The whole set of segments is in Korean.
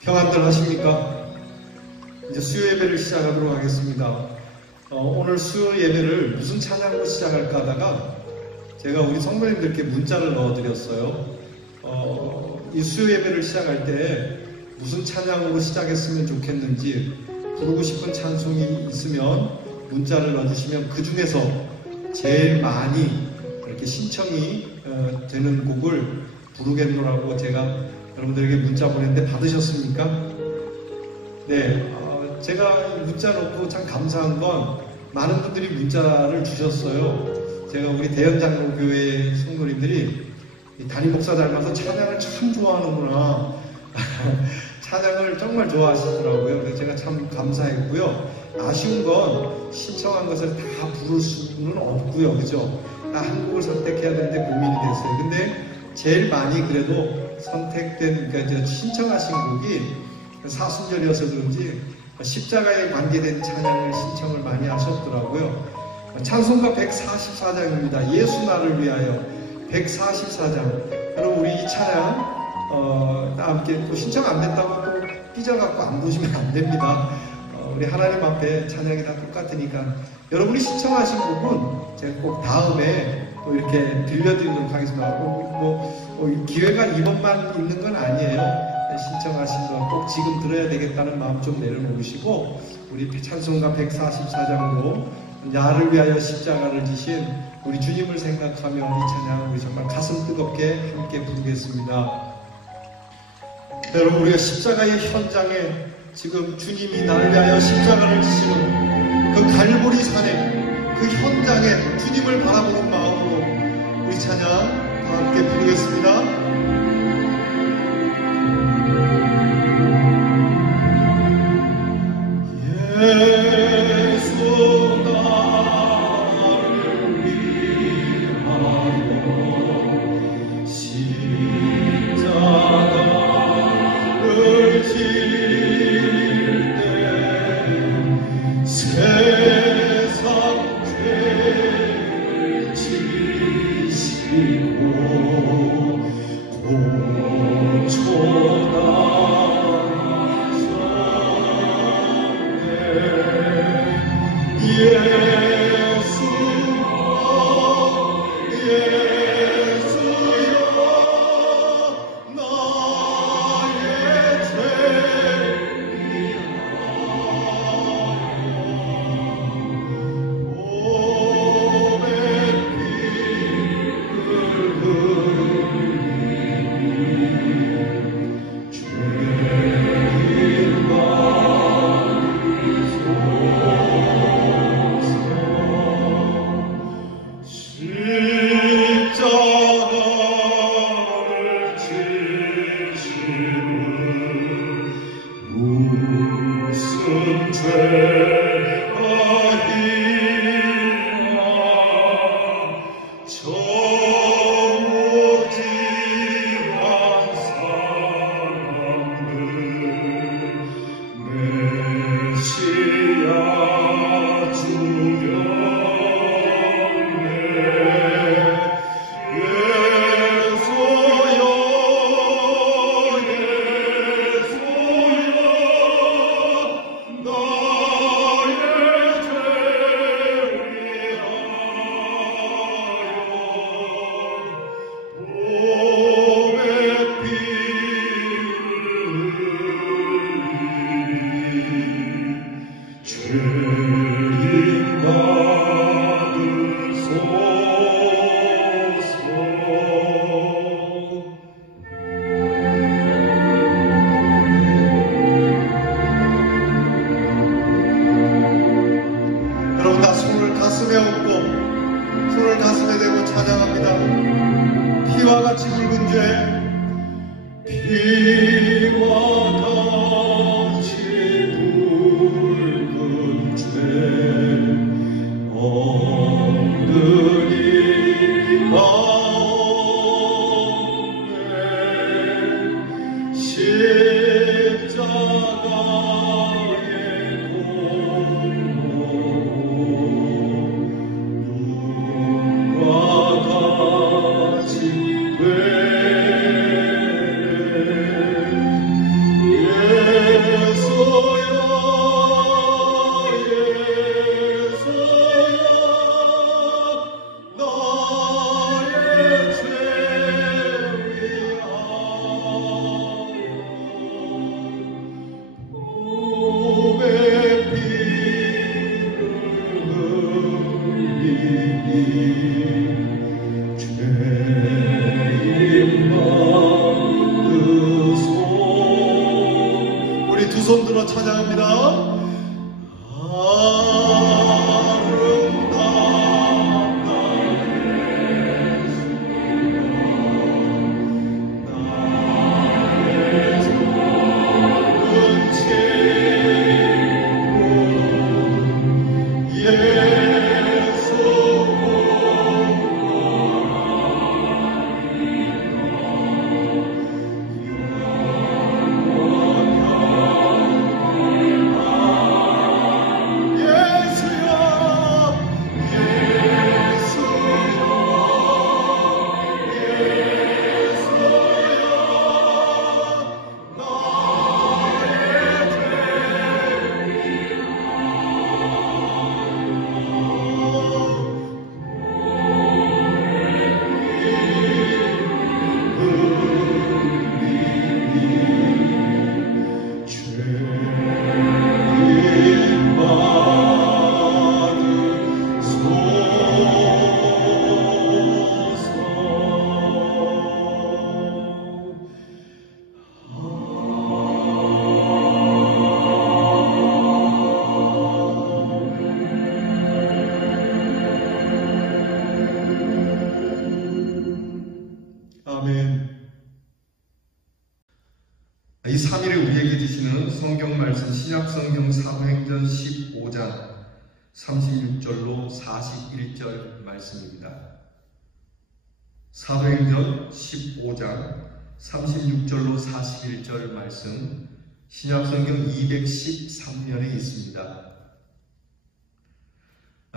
평안들 하십니까? 이제 수요 예배를 시작하도록 하겠습니다. 오늘 수요 예배를 무슨 찬양으로 시작할까 하다가 제가 우리 성도님들께 문자를 넣어드렸어요. 이 수요 예배를 시작할 때 무슨 찬양으로 시작했으면 좋겠는지 부르고 싶은 찬송이 있으면 문자를 넣어주시면 그 중에서 제일 많이 이렇게 신청이 되는 곡을 부르겠노라고 제가 여러분들에게 문자 보냈는데 받으셨습니까? 네, 제가 문자 놓고 참 감사한 건 많은 분들이 문자를 주셨어요. 제가 우리 대연장로교회 성도님들이 담임 목사 닮아서 찬양을 참 좋아하는구나. 찬양을 정말 좋아하시더라고요. 그래서 제가 참 감사했고요. 아쉬운 건 신청한 것을 다 부를 수는 없고요. 그죠? 다 한 곡을 선택해야 되는데 고민이 됐어요. 근데 제일 많이 그래도 선택된, 그러니까 신청하신 곡이 사순절이어서 그런지 십자가에 관계된 찬양을 신청을 많이 하셨더라고요. 찬송가 144장입니다. 예수 나를 위하여 144장. 여러분 우리 이 찬양 다 함께 또 신청 안 됐다고 또 삐져갖고 안 부르시면 안 됩니다. 우리 하나님 앞에 찬양이 다 똑같으니까 여러분이 신청하신 곡은 제가 꼭 다음에 또 이렇게 들려드리도록 하겠습니다. 기회가 이번만 있는 건 아니에요. 신청하신 거 꼭 지금 들어야 되겠다는 마음 좀 내려놓으시고 우리 찬송가 144장으로 나를 위하여 십자가를 지신 우리 주님을 생각하며 이 찬양 우리 정말 가슴 뜨겁게 함께 부르겠습니다. 여러분 우리가 십자가의 현장에 지금 주님이 나를 위하여 십자가를 지시는 그 갈보리 산에 그 현장에 주님을 바라보는 마음으로 우리 찬양 다 함께 부르겠습니다. 예수 나를 위하여 십자가를 질 때 세상 죄를 지시고 이 3일에 우리에게 주시는 성경 말씀 신약성경 사도행전 15장 36절로 41절 말씀입니다. 사도행전 15장 36절로 41절 말씀 신약성경 213면에 있습니다.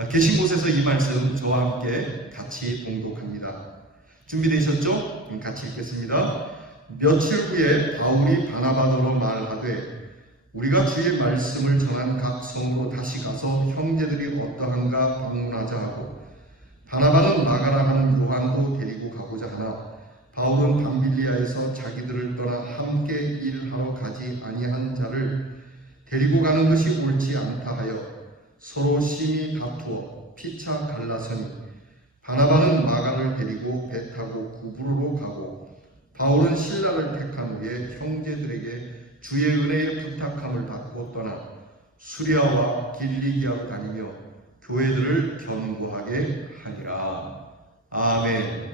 계신 곳에서 이 말씀 저와 함께 같이 봉독합니다. 준비되셨죠? 같이 읽겠습니다. 며칠 후에 바울이 바나바더러 말하되 우리가 주의 말씀을 전한 각 성으로 다시 가서 형제들이 어떠한가 방문하자 하고 바나바는 마가라 하는 요한도 데리고 가고자 하나 바울은 밤빌리아에서 자기들을 떠나 함께 일하러 가지 아니한 자를 데리고 가는 것이 옳지 않다 하여 서로 심히 다투어 피차 갈라서니 바나바는 마가를 데리고 배 타고 구브로로 가고 바울은 실라를 택한 후에 형제들에게 주의 은혜의 부탁함을 받고 떠나 수리아와 길리기아 다니며 교회들을 견고하게 하니라. 아멘.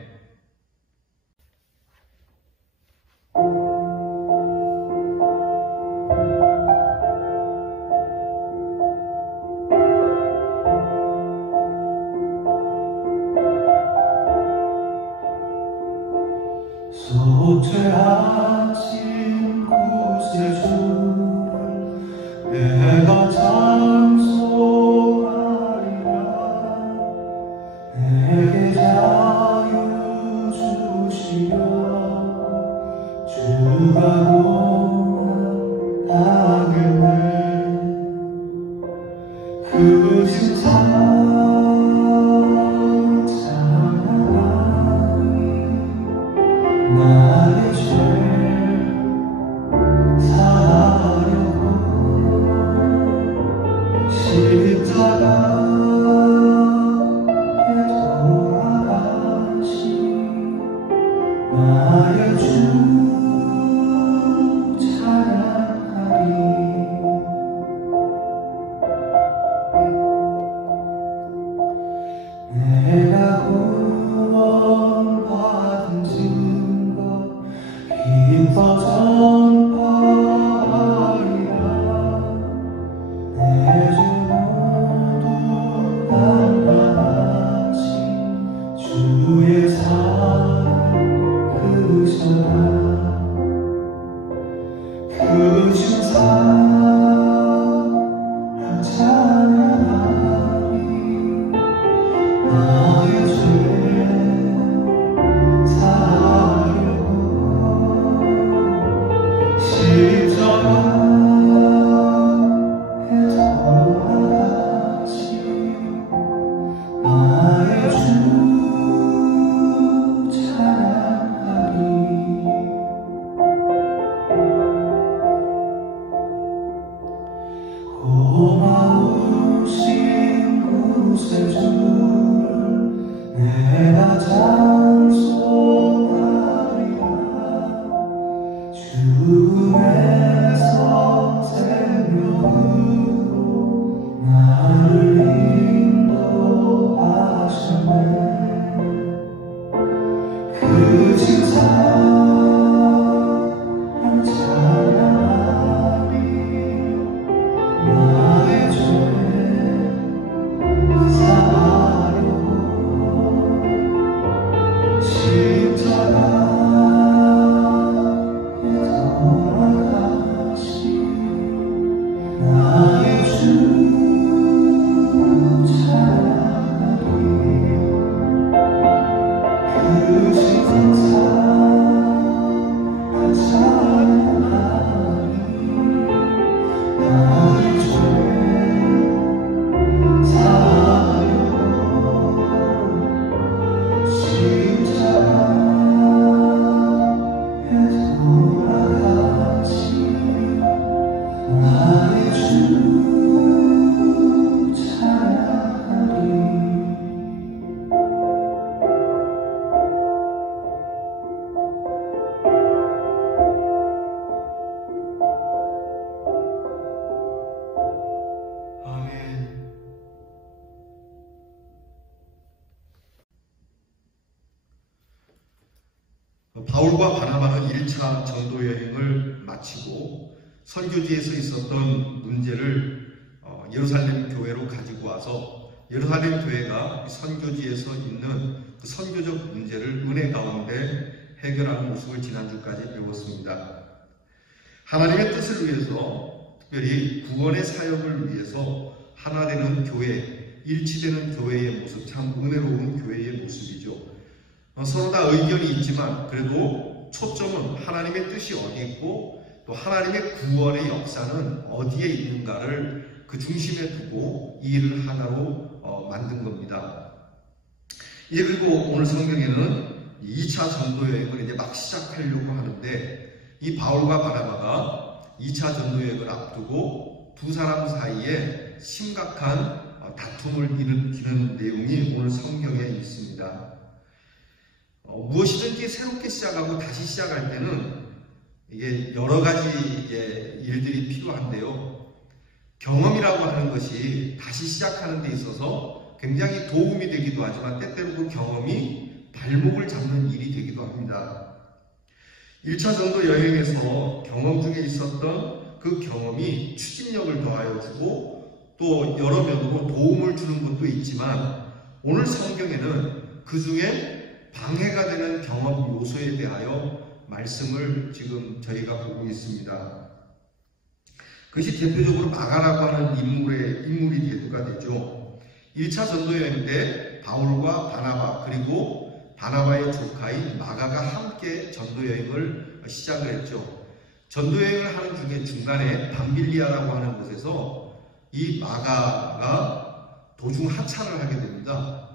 소재하신 구세주를 내가 찬송하리라. 내게 자유 주시며 주가 고난하겠네. 그 심사 나의 죄 사하려고 십자가에 돌아가신 나의 주 찬양하리. 내가 구원받은 증거 기뻐 전파하리라. 내 주 모두 나같이 주의 사랑 크셔라. 크신 사랑 찬양하리. 나의 죄 사하려고 십자가에 돌아가신 나의 주 찬양하리. 고마우신 구세주를 내가 찬송하리라. 죽음에서 생명으로 나를 인도하셨네. 그 진사랑 찬양하리. 나의 죄 사하려고 십자가에 돌아가신 나의 주 찬양하리. 크신 사랑 찬양하리. 나의 죄 사하려고 십자가에 돌아가신 나의 주 찬양하리. 아멘. 바울과 바나바는 1차 전도 여행을 마치고 선교지에서 있었던 문제를 예루살렘 교회로 가지고 와서 예루살렘 교회가 선교지에서 있는 그 선교적 문제를 은혜 가운데 해결하는 모습을 지난주까지 배웠습니다. 하나님의 뜻을 위해서, 특별히 구원의 사역을 위해서 하나 되는 교회, 일치되는 교회의 모습, 참 은혜로운 교회의 모습이죠. 서로 다 의견이 있지만 그래도 초점은 하나님의 뜻이 어디 있고 또 하나님의 구원의 역사는 어디에 있는가를 그 중심에 두고 이 일을 하나로 만든 겁니다. 그리고 오늘 성경에는 2차 전도 여행을 이제 막 시작하려고 하는데 이 바울과 바나바가 2차 전도 여행을 앞두고 두 사람 사이에 심각한 다툼을 일으키는 내용이 오늘 성경에 있습니다. 무엇이든지 새롭게 시작하고 다시 시작할 때는 이게 여러 가지 일들이 필요한데요. 경험이라고 하는 것이 다시 시작하는 데 있어서 굉장히 도움이 되기도 하지만 때때로 그 경험이 발목을 잡는 일이 되기도 합니다. 1차 전도 여행에서 경험 중에 있었던 그 경험이 추진력을 더하여 주고 또 여러 면으로 도움을 주는 것도 있지만 오늘 성경에는 그 중에 방해가 되는 경험 요소에 대하여 말씀을 지금 저희가 보고 있습니다. 그것이 대표적으로 마가라고 하는 인물이 대두가 되죠. 1차 전도여행 때 바울과 바나바 그리고 바나바의 조카인 마가가 함께 전도여행을 시작을 했죠. 전도여행을 하는 중에 중간에 밤빌리아라고 하는 곳에서 이 마가가 도중 하차를 하게 됩니다.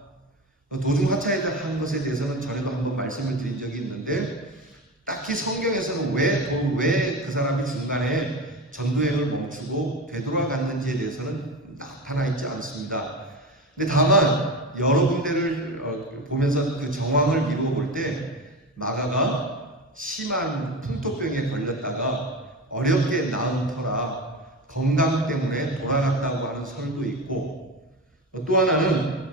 도중 하차한 것에 대해서는 전에도 한번 말씀을 드린 적이 있는데 딱히 성경에서는 왜 그 사람이 중간에 전도여행을 멈추고 되돌아갔는지에 대해서는 나타나 있지 않습니다. 근데 다만 여러 군데를 보면서 그 정황을 미루어 볼 때 마가가 심한 풍토병에 걸렸다가 어렵게 나은 터라 건강 때문에 돌아갔다고 하는 설도 있고 또 하나는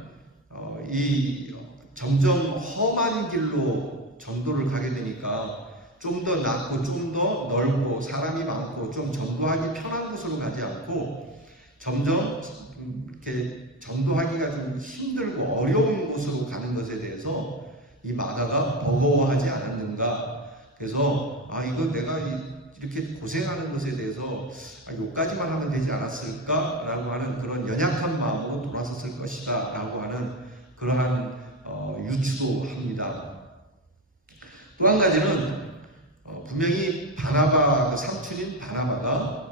이 점점 험한 길로 전도를 가게 되니까 좀 더 낮고 좀 더 넓고 사람이 많고 좀 전도하기 편한 곳으로 가지 않고 점점 이렇게 전도하기가 좀 힘들고 어려운 곳으로 가는 것에 대해서 이 마가가 버거워하지 않았는가. 그래서 이거 내가 이렇게 고생하는 것에 대해서 요까지만 하면 되지 않았을까라고 하는 그런 연약한 마음으로 돌아섰을 것이다 라고 하는 그러한 유추도 합니다. 또 한 가지는 분명히 바나바, 삼촌인 바나바가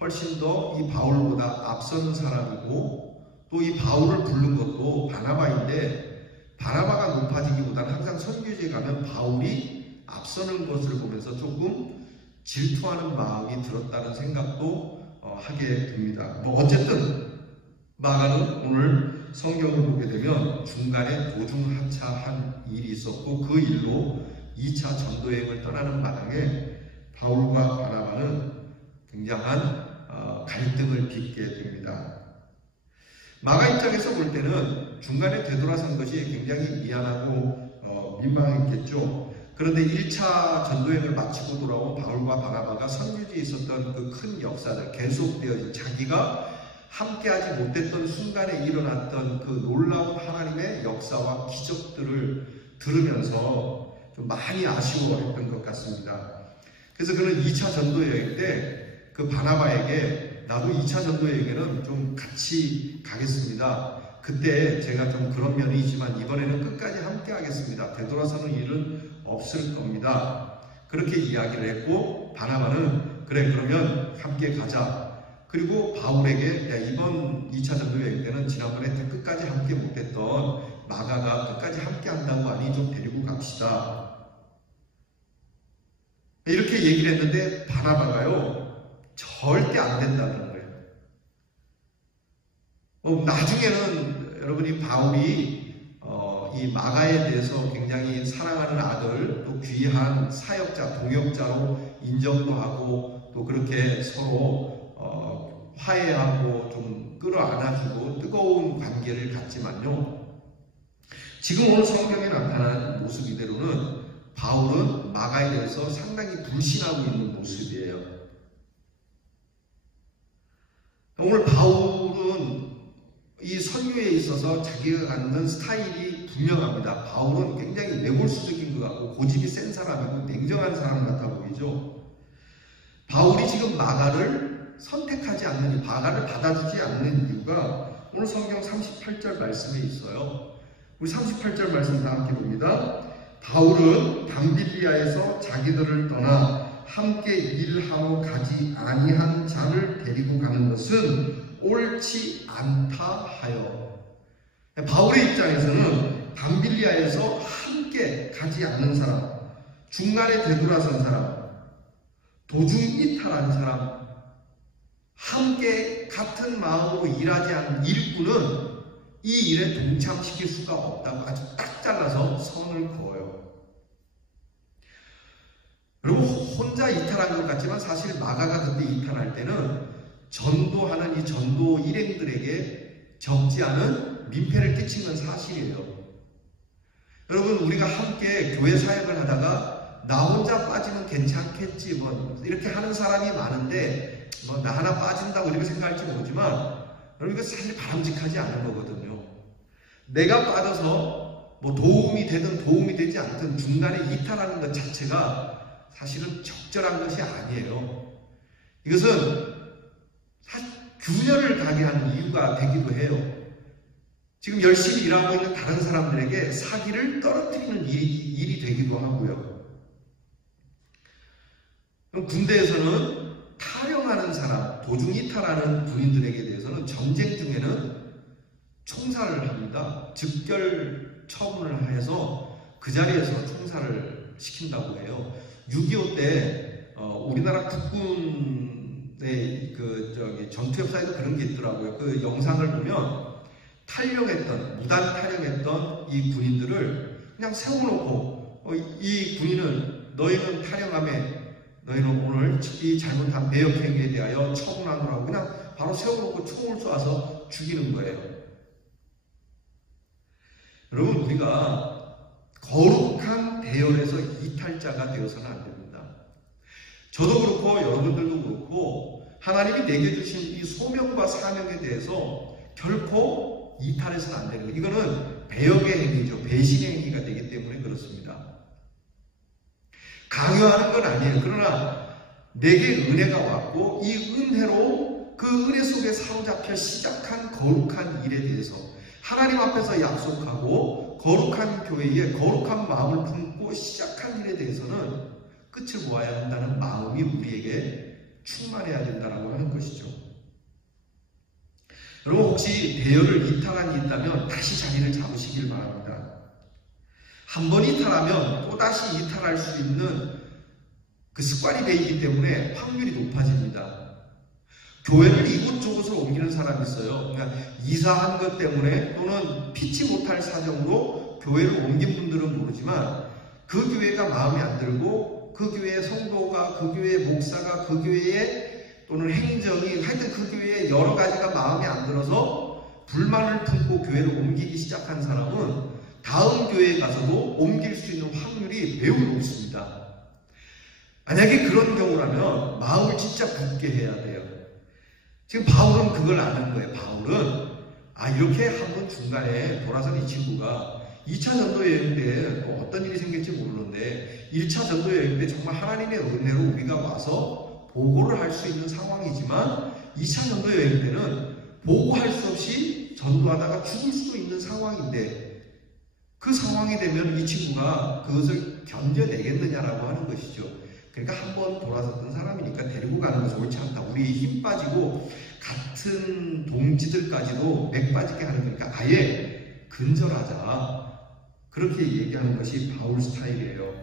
훨씬 더 이 바울보다 앞서는 사람이고 또 이 바울을 부른 것도 바나바인데 바나바가 높아지기보다는 항상 선교지에 가면 바울이 앞서는 것을 보면서 조금 질투하는 마음이 들었다는 생각도 하게 됩니다. 어쨌든 마가는 오늘 성경을 보게 되면 중간에 도중 하차한 일이 있었고 그 일로 2차 전도여행을 떠나는 마당에 바울과 바나바는 굉장한 갈등을 빚게 됩니다. 마가 입장에서 볼 때는 중간에 되돌아선 것이 굉장히 미안하고 민망했겠죠. 그런데 1차 전도여행을 마치고 돌아온 바울과 바나바가 선교지에 있었던 그 큰 역사들 계속되어진 자기가 함께하지 못했던 순간에 일어났던 그 놀라운 하나님의 역사와 기적들을 들으면서 좀 많이 아쉬워했던 것 같습니다. 그래서 그는 2차 전도여행 때 그 바나바에게 나도 2차 전도여행에는 좀 같이 가겠습니다. 그때 제가 좀 그런 면이 있지만 이번에는 끝까지 함께 하겠습니다. 되돌아서는 일은 없을 겁니다. 그렇게 이야기를 했고 바나바는 그래 그러면 함께 가자. 그리고 바울에게 이번 2차 전도여행 때는 지난번에 끝까지 함께 못했던 마가가 끝까지 함께 한다고 하니 좀 데리고 갑시다. 이렇게 얘기를 했는데 바나바가요 절대 안 된다는 거예요. 나중에는 여러분이 바울이 이 마가에 대해서 굉장히 사랑하는 아들 또 귀한 사역자 동역자로 인정도 하고 또 그렇게 서로 화해하고 좀 끌어안아주고 뜨거운 관계를 갖지만요. 지금 오늘 성경에 나타난 모습 이대로는 바울은 마가에 대해서 상당히 불신하고 있는 모습이에요. 오늘 바울은 이 선교에 있어서 자기가 갖는 스타일이 분명합니다. 바울은 굉장히 내골수적인 것 같고 고집이 센 사람이고 냉정한 사람 같아 보이죠. 바울이 지금 마가를 선택하지 않는, 마가를 받아주지 않는 이유가 오늘 성경 38절 말씀에 있어요. 우리 38절 말씀 다 함께 봅니다. 바울은 담빌리아에서 자기들을 떠나 함께 일하러 가지 아니한 자를 데리고 가는 것은 옳지 않다 하여. 바울의 입장에서는 담빌리아에서 함께 가지 않는 사람, 중간에 되돌아선 사람, 도중 이탈한 사람, 함께 같은 마음으로 일하지 않은 일꾼은 이 일에 동참시킬 수가 없다고 아주 딱 잘라서 선을 그어요. 여러분, 혼자 이탈한 것 같지만 사실 마가가 그때 이탈할 때는 전도하는 이 전도 일행들에게 적지 않은 민폐를 끼친 건 사실이에요. 여러분, 우리가 함께 교회 사역을 하다가 나 혼자 빠지면 괜찮겠지 뭐 이렇게 하는 사람이 많은데 뭐 나 하나 빠진다고 이렇게 생각할지 모르지만 여러분, 이거 사실 바람직하지 않은 거거든요. 내가 빠져서 뭐 도움이 되든 도움이 되지 않든 중간에 이탈하는 것 자체가 사실은 적절한 것이 아니에요. 이것은 사실 균열을 가게 하는 이유가 되기도 해요. 지금 열심히 일하고 있는 다른 사람들에게 사기를 떨어뜨리는 일이 되기도 하고요. 군대에서는 탈영하는 사람, 도중 이탈하는 군인들에게 대해서는 전쟁 중에는 총살을 합니다. 즉결 처분을 해서 그 자리에서 총살을 시킨다고 해요. 6.25 때 우리나라 국군의 전투협사에도 그런 게 있더라고요. 그 영상을 보면 무단 탈영했던 이 군인들을 그냥 세워놓고 이 군인은 너희는 탈영함에 너희는 오늘 이 잘못한 매역 행위에 대하여 처분하노라고 그냥 바로 세워놓고 총을 쏴서 죽이는 거예요. 여러분, 우리가 거룩한 대열에서 이탈자가 되어서는 안 됩니다. 저도 그렇고 여러분들도 그렇고 하나님이 내게 주신 이 소명과 사명에 대해서 결코 이탈해서는 안 되는 거예요. 이거는 배역의 행위죠. 배신의 행위가 되기 때문에 그렇습니다. 강요하는 건 아니에요. 그러나 내게 은혜가 왔고 이 은혜로 그 은혜 속에 사로잡혀 시작한 거룩한 일에 대해서 하나님 앞에서 약속하고 거룩한 교회에 거룩한 마음을 품고 시작한 일에 대해서는 끝을 보아야 한다는 마음이 우리에게 충만해야 된다고 하는 것이죠. 여러분, 혹시 대열을 이탈한 일이 있다면 다시 자리를 잡으시길 바랍니다. 한 번 이탈하면 또다시 이탈할 수 있는 그 습관이 되기 때문에 확률이 높아집니다. 교회를 이곳저곳으로 옮기는 사람이 있어요. 그러니까 이사한 것 때문에 또는 피치 못할 사정으로 교회를 옮긴 분들은 모르지만 그 교회가 마음에 안 들고 그 교회의 성도가, 그 교회의 목사가, 그 교회의 또는 행정이 하여튼 그 교회의 여러 가지가 마음에 안 들어서 불만을 품고 교회를 옮기기 시작한 사람은 다음 교회에 가서도 옮길 수 있는 확률이 매우 높습니다. 만약에 그런 경우라면 마음을 진짜 굳게 해야 돼요. 지금 바울은 그걸 아는 거예요. 바울은 이렇게 한번 중간에 돌아선 이 친구가 2차 전도 여행 때 어떤 일이 생길지 모르는데 1차 전도 여행 때 정말 하나님의 은혜로 우리가 와서 보고를 할 수 있는 상황이지만 2차 전도 여행 때는 보고할 수 없이 전도하다가 죽을 수도 있는 상황인데 그 상황이 되면 이 친구가 그것을 견뎌내겠느냐라고 하는 것이죠. 그러니까 한번 돌아섰던 사람이니까 데리고 가는 것이 옳지 않다. 우리 힘 빠지고 같은 동지들까지도 맥 빠지게 하는 거니까 아예 근절하자. 그렇게 얘기하는 것이 바울 스타일이에요.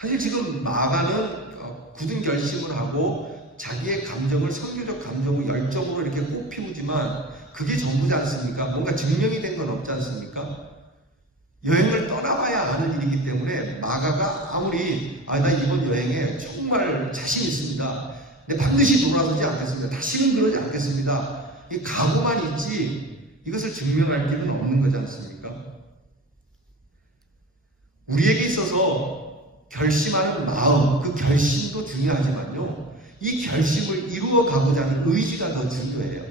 사실 지금 마가는 굳은 결심을 하고 자기의 감정을 선교적 감정을 열정으로 이렇게 꽃피우지만 그게 전부지 않습니까? 뭔가 증명이 된 건 없지 않습니까? 여행을 떠나봐야 아는 일이기 때문에 마가가 아무리 나 이번 여행에 정말 자신 있습니다. 반드시 돌아서지 않겠습니다. 다시는 그러지 않겠습니다. 이 각오만 있지 이것을 증명할 길은 없는 거지 않습니까? 우리에게 있어서 결심하는 마음, 그 결심도 중요하지만요, 이 결심을 이루어 가고자 하는 의지가 더 중요해요.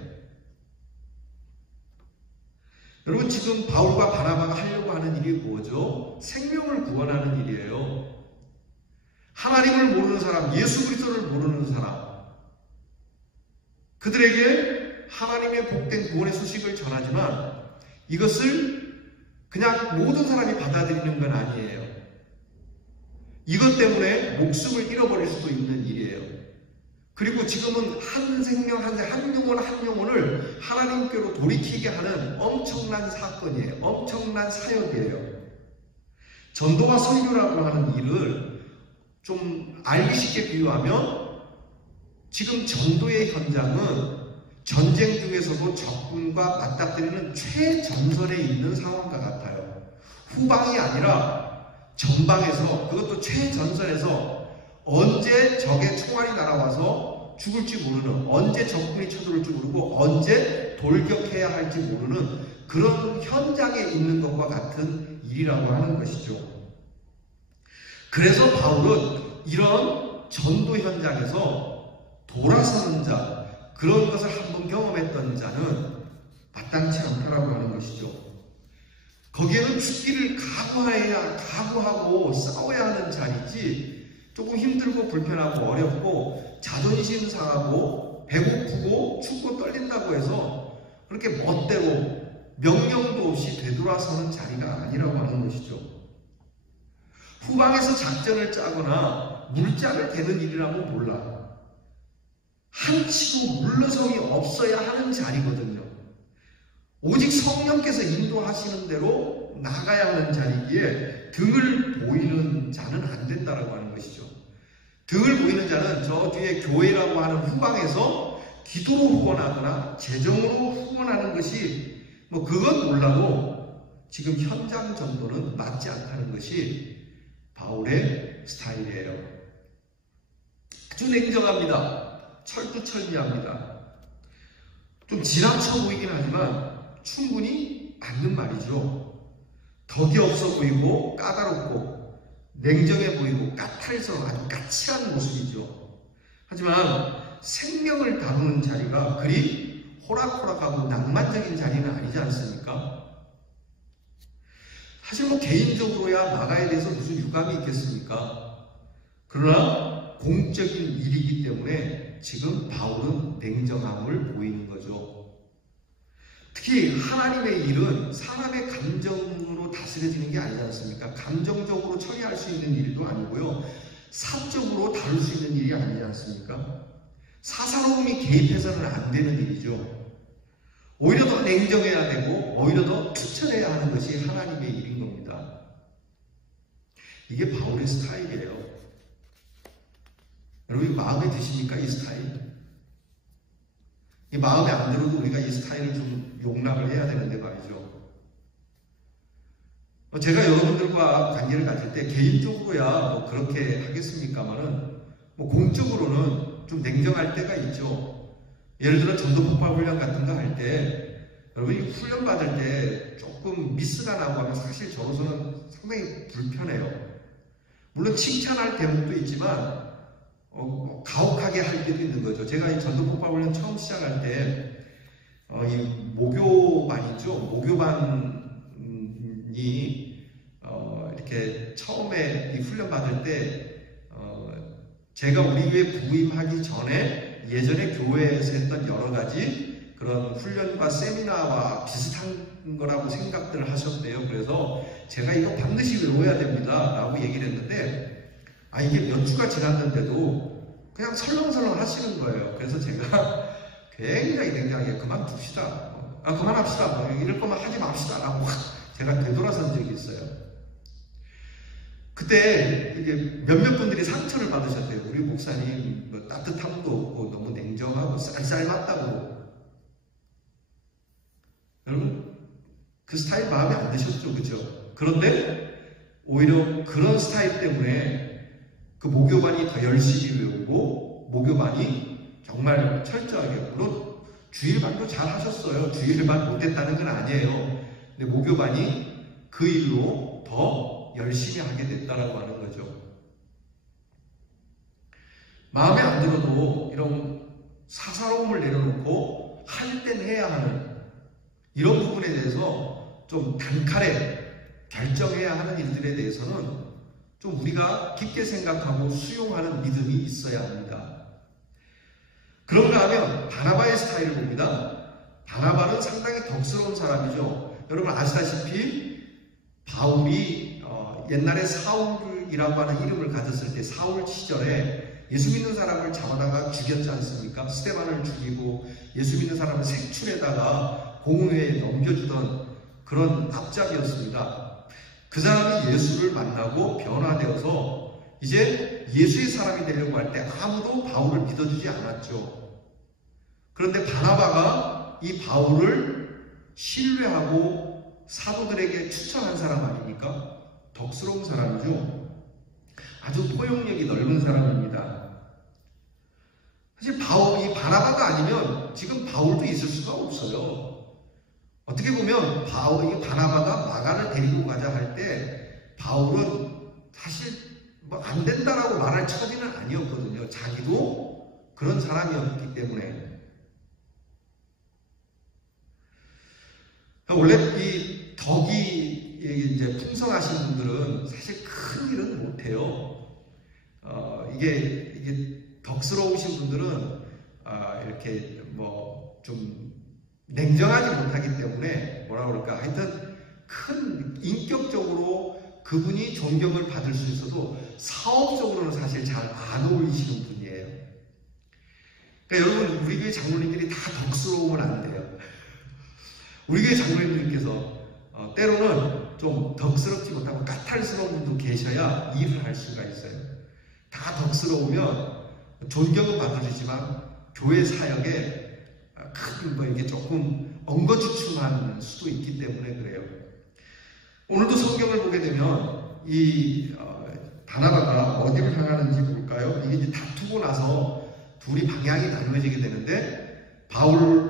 여러분, 지금 바울과 바나바가 하려고 하는 일이 뭐죠? 생명을 구원하는 일이에요. 하나님을 모르는 사람, 예수 그리스도를 모르는 사람, 그들에게 하나님의 복된 구원의 소식을 전하지만 이것을 그냥 모든 사람이 받아들이는 건 아니에요. 이것 때문에 목숨을 잃어버릴 수도 있는 일이에요. 그리고 지금은 한 생명, 한 영혼, 한 영혼을 하나님께로 돌이키게 하는 엄청난 사건이에요. 엄청난 사역이에요. 전도와 선교라고 하는 일을 좀 알기 쉽게 비유하면, 지금 전도의 현장은 전쟁 중에서도 적군과 맞닥뜨리는 최전선에 있는 상황과 같아요. 후방이 아니라 전방에서, 그것도 최전선에서 언제 적의 총알이 날아와서 죽을지 모르는, 언제 적군이 쳐들어올지 모르고 언제 돌격해야 할지 모르는 그런 현장에 있는 것과 같은 일이라고 하는 것이죠. 그래서 바울은 이런 전도 현장에서 돌아서는 자, 그런 것을 한번 경험했던 자는 마땅치 않다라고 하는 것이죠. 거기에는 죽기를 각오하고 싸워야 하는 자리지, 조금 힘들고 불편하고 어렵고 자존심 상하고 배고프고 춥고 떨린다고 해서 그렇게 멋대로 명령도 없이 되돌아서는 자리가 아니라고 하는 것이죠. 후방에서 작전을 짜거나 물자를 대는 일이라면 몰라. 한치도 물러섬이 없어야 하는 자리거든요. 오직 성령께서 인도하시는 대로 나가야 하는 자리기에 등을 보이는 자는 안 된다라고 하는 것이죠. 등을 보이는 자는 저 뒤에 교회라고 하는 후방에서 기도로 후원하거나 재정으로 후원하는 것이 그건 몰라도 지금 현장 전도는 맞지 않다는 것이 바울의 스타일이에요. 아주 냉정합니다. 철두철미합니다. 좀 지나쳐 보이긴 하지만 충분히 맞는 말이죠. 덕이 없어 보이고 까다롭고 냉정해 보이고 까탈스러운 아주 까칠한 모습이죠. 하지만 생명을 다루는 자리가 그리 호락호락하고 낭만적인 자리는 아니지 않습니까? 사실 개인적으로야 마가에 대해서 무슨 유감이 있겠습니까? 그러나 공적인 일이기 때문에 지금 바울은 냉정함을 보이는 거죠. 특히 하나님의 일은 사람의 감정으로 다스려지는 게 아니지 않습니까? 감정적으로 처리할 수 있는 일도 아니고요, 사적으로 다룰 수 있는 일이 아니지 않습니까? 사사로움이 개입해서는 안 되는 일이죠. 오히려 더 냉정해야 되고 오히려 더 투철해야 하는 것이 하나님의 일인 겁니다. 이게 바울의 스타일이에요. 여러분, 마음에 드십니까? 이 스타일? 이 마음에 안 들어도 우리가 이 스타일을 좀 용납을 해야 되는데 말이죠. 제가 여러분들과 관계를 가질 때 개인적으로야 그렇게 하겠습니까마는 공적으로는 좀 냉정할 때가 있죠. 예를 들어 전도 폭발 훈련 같은 거 할 때, 여러분이 훈련 받을 때 조금 미스가 나고 하면 사실 저로서는 상당히 불편해요. 물론 칭찬할 대목도 있지만 가혹하게 할 때도 있는 거죠. 제가 이 전도 폭발 훈련 처음 시작할 때 이 모교반이죠. 모교반이 이렇게 처음에 이 훈련 받을 때 제가 우리 교회 부임하기 전에 예전에 교회에서 했던 여러 가지 그런 훈련과 세미나와 비슷한 거라고 생각들을 하셨대요. 그래서 제가 이거 반드시 외워야 됩니다 라고 얘기를 했는데, 이게 몇 주가 지났는데도 그냥 설렁설렁 하시는 거예요. 그래서 제가 굉장히 냉정하게 그만둡시다, 그만합시다, 이럴 거면 하지 맙시다 라고 제가 되돌아선 적이 있어요. 그때 이게 몇몇 분들이 상처를 받으셨대요. 우리 목사님 따뜻함도 없고 너무 냉정하고 쌀쌀맞다고. 여러분, 그 스타일 마음에 안 드셨죠? 그죠? 그런데 오히려 그런 스타일 때문에 그 모교반이 더 열심히 외우고, 모교반이 정말 철저하게, 물론 주일반도 잘 하셨어요. 주일반 못했다는 건 아니에요. 근데 모교반이 그 일로 더 열심히 하게 됐다라고 하는 거죠. 마음에 안 들어도 이런 사사로움을 내려놓고 할 땐 해야 하는 이런 부분에 대해서 좀 단칼에 결정해야 하는 일들에 대해서는 좀 우리가 깊게 생각하고 수용하는 믿음이 있어야 합니다. 그런가 하면 바나바의 스타일을 봅니다. 바나바는 상당히 덕스러운 사람이죠. 여러분 아시다시피 바울이 옛날에 사울이라고 하는 이름을 가졌을 때 사울 시절에 예수 믿는 사람을 잡아다가 죽였지 않습니까? 스데반을 죽이고 예수 믿는 사람을 색출에다가 공회에 넘겨주던 그런 앞잡이였습니다. 그 사람이 예수를 만나고 변화되어서 이제 예수의 사람이 되려고 할 때 아무도 바울을 믿어주지 않았죠. 그런데 바나바가 이 바울을 신뢰하고 사도들에게 추천한 사람 아닙니까? 덕스러운 사람이죠. 아주 포용력이 넓은 사람입니다. 사실 이 바나바가 아니면 지금 바울도 있을 수가 없어요. 어떻게 보면 이 바나바가 마가를 데리고 가자 할 때 바울은 사실 뭐 안 된다라고 말할 처지는 아니었거든요. 자기도 그런 사람이었기 때문에. 원래 이 덕이 이제 풍성하신 분들은 사실 큰 일은 못해요. 이게 덕스러우신 분들은 이렇게 뭐 좀 냉정하지 못하기 때문에 뭐라 그럴까 하여튼 큰 인격적으로 그분이 존경을 받을 수 있어도 사업적으로는 사실 잘 안 어울리시는 분이에요. 그러니까 여러분 우리 교회 장로님들이 다 덕스러우면 안 돼요. 우리 교회 장로님들께서 때로는 좀 덕스럽지 못하고 까탈스러운 분도 계셔야 일을 할 수가 있어요. 다 덕스러우면 존경은 받으시지만 교회 사역에 큰 이게 조금 엉거주춤한 수도 있기 때문에 그래요. 오늘도 성경을 보게 되면 이 바나바가 어디를 향하는지 볼까요? 이게 이제 다투고 나서 둘이 방향이 나누어지게 되는데 바울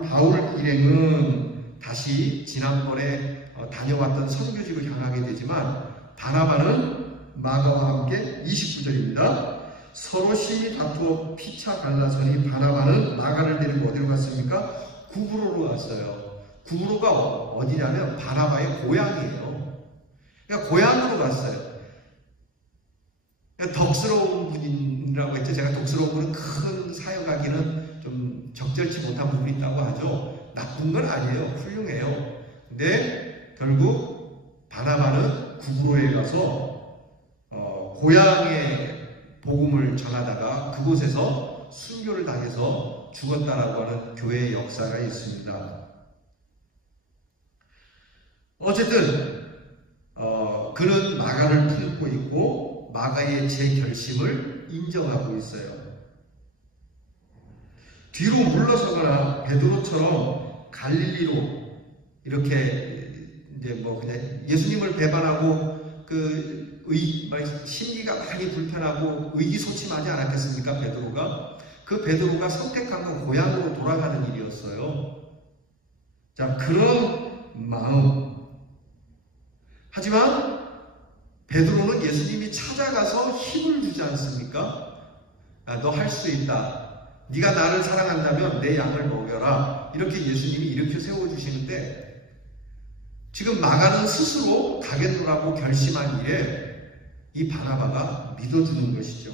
일행은 다시 지난번에 다녀왔던 선교지로 향하게 되지만 바나바는 마가와 함께 29절입니다. 서로 심히 다투어 피차 갈라서니 바나바는 마가를 데리고 어디로 갔습니까? 구브로로 갔어요. 구브로가 어디냐면 바나바의 고향이에요. 그러니까 고향으로 갔어요. 그러니까 덕스러운 분이라고 했죠. 제가 덕스러운 분은 큰 사역하기는 좀 적절치 못한 부분이 있다고 하죠. 나쁜 건 아니에요. 훌륭해요. 근데 결국 바나바는 구브로에 가서 고향의 복음을 전하다가 그곳에서 순교를 당해서 죽었다라고 하는 교회의 역사가 있습니다. 어쨌든 그는 마가를 품고 있고 마가의 재결심을 인정하고 있어요. 뒤로 물러서거나 베드로처럼 갈릴리로 이렇게 이제 뭐 그냥 예수님을 배반하고 심기가 많이 불편하고 의기소침하지 않았겠습니까? 베드로가 그 베드로가 선택한 건 고향으로 돌아가는 일이었어요. 자, 그런 마음. 하지만 베드로는 예수님이 찾아가서 힘을 주지 않습니까? 너 할 수 있다. 네가 나를 사랑한다면 내 양을 먹여라. 이렇게 예수님이 일으켜 세워주시는데 지금 마가는 스스로 가겠노라고 결심한 일에 이 바나바가 믿어주는 것이죠.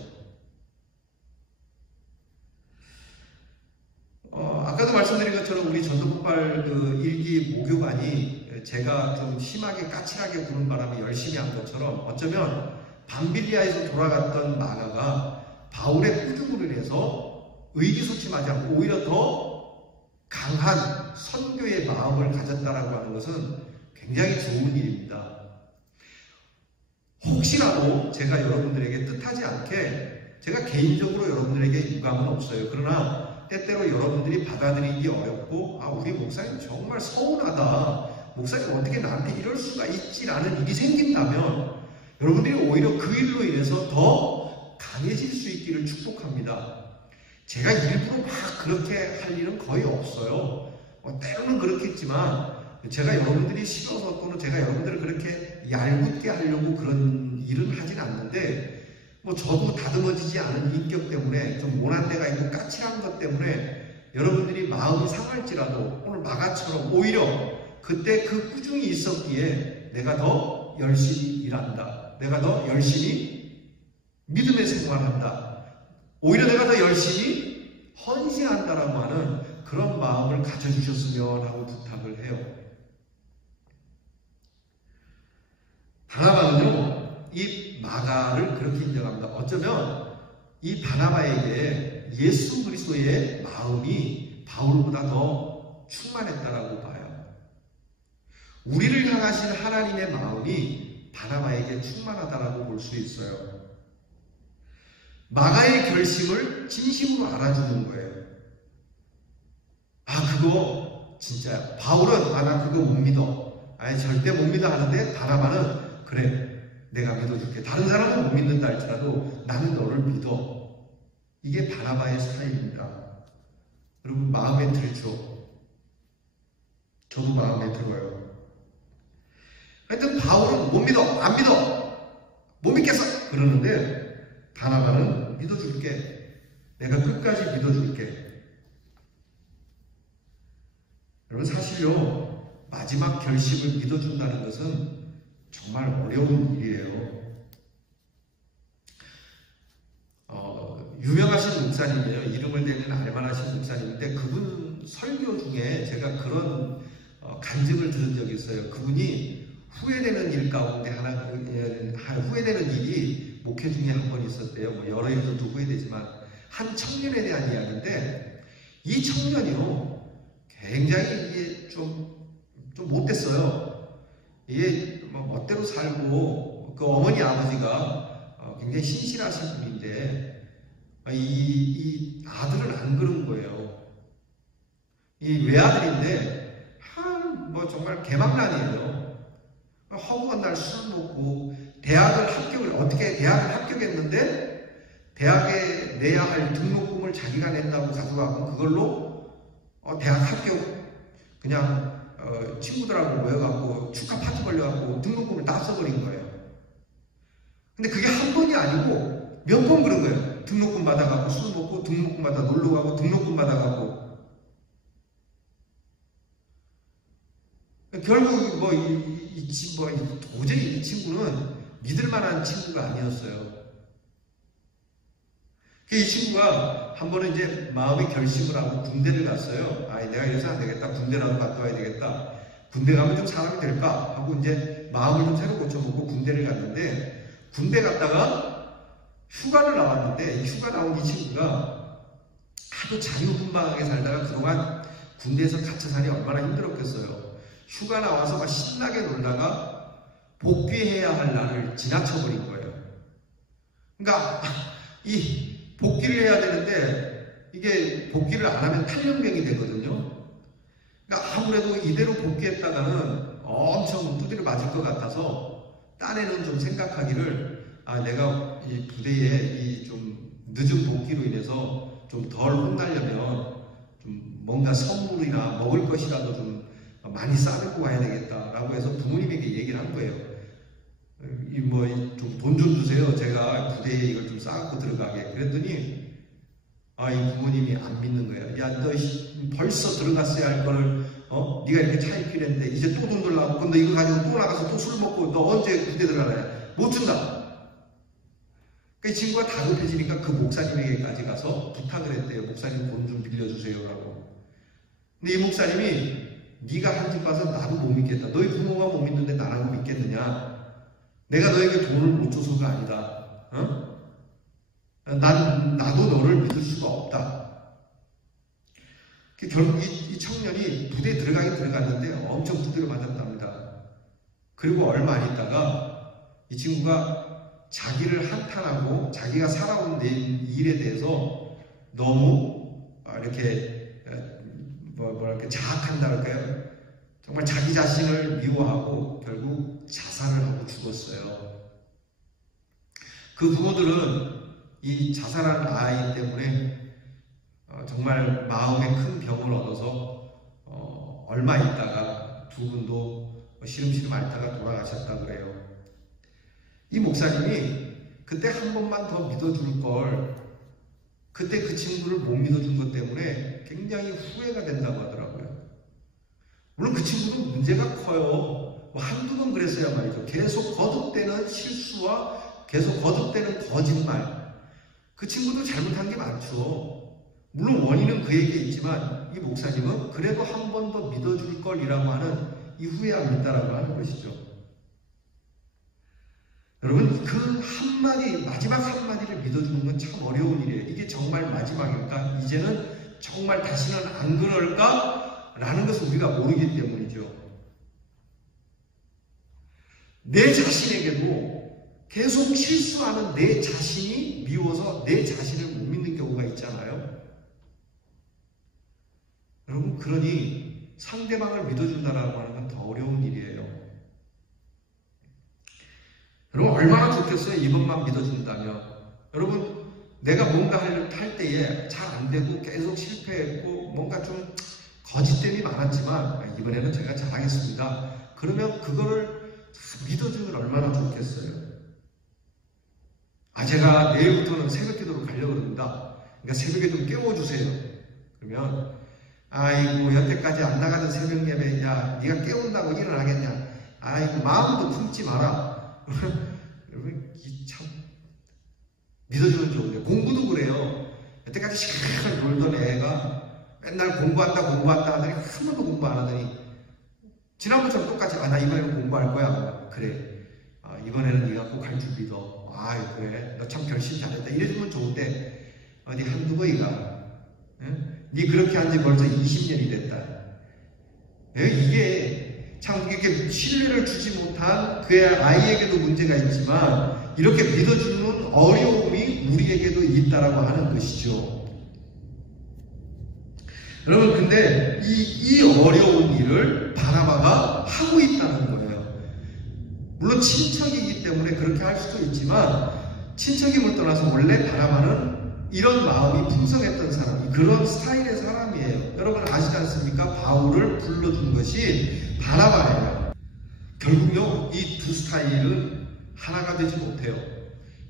아까도 말씀드린 것처럼 우리 전도폭발 일기 모교반이 제가 좀 심하게 까칠하게 부는 바람에 열심히 한 것처럼 어쩌면 밤빌리아에서 돌아갔던 마가가 바울의 꾸중으로 인해서 의기소침하지 않고 오히려 더 강한 선교의 마음을 가졌다라고 하는 것은 굉장히 좋은 일입니다. 혹시라도 제가 여러분들에게 뜻하지 않게 제가 개인적으로 여러분들에게 유감은 없어요. 그러나 때때로 여러분들이 받아들이기 어렵고 우리 목사님 정말 서운하다. 목사님 어떻게 나한테 이럴 수가 있지라는 일이 생긴다면 여러분들이 오히려 그 일로 인해서 더 강해질 수 있기를 축복합니다. 제가 일부러 막 그렇게 할 일은 거의 없어요. 때로는 그렇겠지만 제가 여러분들이 싫어서 또는 제가 여러분들을 그렇게 얄궂게 하려고 그런 일은 하진 않는데, 저도 다듬어지지 않은 인격 때문에 좀 모난 데가 있고 까칠한 것 때문에 여러분들이 마음이 상할지라도 오늘 마가처럼 오히려 그때 그 꾸중이 있었기에 내가 더 열심히 일한다, 내가 더 열심히 믿음의 생활한다, 오히려 내가 더 열심히 헌신한다라고 하는 그런 마음을 가져주셨으면 하고 부탁을 해요. 바나바는요, 이 마가를 그렇게 인정합니다. 어쩌면 이 바나바에게 예수 그리스도의 마음이 바울보다 더 충만했다라고 봐요. 우리를 향하신 하나님의 마음이 바나바에게 충만하다라고 볼 수 있어요. 마가의 결심을 진심으로 알아주는 거예요. 그거 진짜야. 바울은 나 그거 못 믿어. 아니 절대 못 믿어 하는데 바나바는 그래, 내가 믿어줄게. 다른 사람은 못 믿는다 할지라도 나는 너를 믿어. 이게 바나바의 스타일입니다. 여러분 마음에 들죠? 저도 마음에 들어요. 하여튼 바울은 못 믿어, 안 믿어, 못 믿겠어 그러는데 바나바는 믿어줄게. 내가 끝까지 믿어줄게. 여러분 사실요, 마지막 결심을 믿어준다는 것은 정말 어려운 일이에요. 유명하신 목사님이에요. 이름을 대면 알만하신 목사님인데 그분 설교 중에 제가 그런 간증을 들은 적이 있어요. 그분이 후회되는 일 가운데 후회되는 일이 목회 중에 한 번 있었대요. 여러 일들도 후회되지만 한 청년에 대한 이야기인데, 이 청년이요 굉장히 이게 좀 못됐어요. 이게 멋대로 살고 그 어머니 아버지가 굉장히 신실하신 분인데 이 아들은 안 그런 거예요. 이 외아들인데 정말 개망난이에요. 허구한 날 술 먹고 대학을 합격했는데 대학에 내야 할 등록금을 자기가 낸다고 가져가고 그걸로 대학 합격 그냥 친구들하고 모여갖고 축하 파티 벌려갖고 등록금을 다 써버린 거예요. 근데 그게 한 번이 아니고 몇 번 그런 거예요. 등록금 받아갖고 술 먹고 등록금 받아 놀러가고 등록금 받아갖고 결국 도저히 이 친구는 믿을 만한 친구가 아니었어요. 이 친구가 한 번은 이제 마음의 결심을 하고 군대를 갔어요. 내가 이래서 안 되겠다. 군대라도 갔다 와야 되겠다. 군대 가면 좀 사람이 될까? 하고 이제 마음을 좀 새로 고쳐먹고 군대를 갔는데, 군대 갔다가 휴가를 나왔는데, 휴가 나온 이 친구가 하도 자유분방하게 살다가 그동안 군대에서 갇혀 살이 얼마나 힘들었겠어요. 휴가 나와서 막 신나게 놀다가 복귀해야 할 날을 지나쳐버린 거예요. 그러니까 이 복귀를 해야 되는데 이게 복귀를 안 하면 탈영병이 되거든요. 그러니까 아무래도 이대로 복귀했다가는 엄청 두드려 맞을 것 같아서 딴에는 좀 생각하기를 내가 이 부대에 이 좀 늦은 복귀로 인해서 좀 덜 혼나려면 좀 뭔가 선물이나 먹을 것이라도 좀 많이 싸들고 가야 되겠다라고 해서 부모님에게 얘기를 한 거예요. 좀 돈 좀 주세요. 제가 부대에 이걸 좀 싸갖고 들어가게. 그랬더니 이 부모님이 안 믿는 거예요. 야, 너 벌써 들어갔어야 할 거를 네가 이렇게 차입기했는데 이제 또 돈 들라고. 그럼 너 이거 가지고 또 나가서 또 술 먹고 너 언제 부대 들어가냐? 못 준다. 그 친구가 다급해지니까 그 목사님에게까지 가서 부탁을 했대요. 목사님 돈 좀 빌려주세요라고. 근데 이 목사님이 네가 한 집 가서 나도 못 믿겠다. 너희 부모가 못 믿는데 나라고 믿겠느냐? 내가 너에게 돈을 못 줘서가 아니다. 나도 너를 믿을 수가 없다. 결국 이 청년이 부대에 들어갔는데 엄청 두드려 맞았답니다. 그리고 얼마 안 있다가 이 친구가 자기를 한탄하고 자기가 살아온 일에 대해서 너무 이렇게 뭐랄까 자학한다 할까요? 정말 자기 자신을 미워하고 결국 자살을 하고 죽었어요. 그 부모들은 이 자살한 아이 때문에 정말 마음에 큰 병을 얻어서 얼마 있다가 두 분도 시름시름 앓다가 돌아가셨다 그래요. 이 목사님이 그때 한 번만 더 믿어줄 걸, 그때 그 친구를 못 믿어준 것 때문에 굉장히 후회가 된다고 하더라고요. 물론 그 친구도 문제가 커요. 한두 번 그랬어야 말이죠. 계속 거듭되는 실수와 계속 거듭되는 거짓말. 그 친구도 잘못한 게 많죠. 물론 원인은 그에게 있지만 이 목사님은 그래도 한 번 더 믿어줄 걸이라고 하는 이 후회함이 있다라고 하는 것이죠. 여러분, 그 한마디, 마지막 한마디를 믿어주는 건 참 어려운 일이에요. 이게 정말 마지막일까? 이제는 정말 다시는 안 그럴까? 라는 것을 우리가 모르기 때문이죠. 내 자신에게도 계속 실수하는 내 자신이 미워서 내 자신을 못 믿는 경우가 있잖아요. 여러분, 그러니 상대방을 믿어준다라고 하는 건 더 어려운 일이에요. 여러분, 얼마나 좋겠어요, 이번만 믿어준다면. 여러분, 내가 뭔가 할 때에 잘 안 되고 계속 실패했고 뭔가 좀 거짓됨이 많았지만 이번에는 제가 잘하겠습니다. 그러면 그거를 믿어주면 얼마나 좋겠어요. 제가 내일부터는 새벽 기도로 가려고 합니다. 그러니까 새벽에 좀 깨워주세요. 그러면 아이고, 여태까지 안 나가던 새벽 예배, 야, 네가 깨운다고 일어나겠냐? 아이고, 마음도 품지 마라. 여러분, 참 믿어주는 좋은데, 공부도 그래요. 여태까지 시간 놀던 애가 맨날 공부한다 하더니 한 번도 공부 안 하더니 지난번처럼 똑같이 나 이번에는 공부할 거야. 그래. 이번에는 네가 꼭 할 줄 믿어. 그래. 너 참 결심 잘했다. 이래주면 좋은데 어디 한두 번이가 네 그렇게 한 지 벌써 20년이 됐다. 이게 참 이렇게 신뢰를 주지 못한 그의 아이에게도 문제가 있지만 이렇게 믿어주는 어려움이 우리에게도 있다라고 하는 것이죠. 여러분, 근데 이 어려운 일을 바나바가 하고 있다는 거예요. 물론 친척이기 때문에 그렇게 할 수도 있지만 친척임을 떠나서 원래 바나바는 이런 마음이 풍성했던 사람, 그런 스타일의 사람이에요. 여러분 아시지 않습니까? 바울을 불러준 것이 바나바예요. 결국요, 이 두 스타일은 하나가 되지 못해요.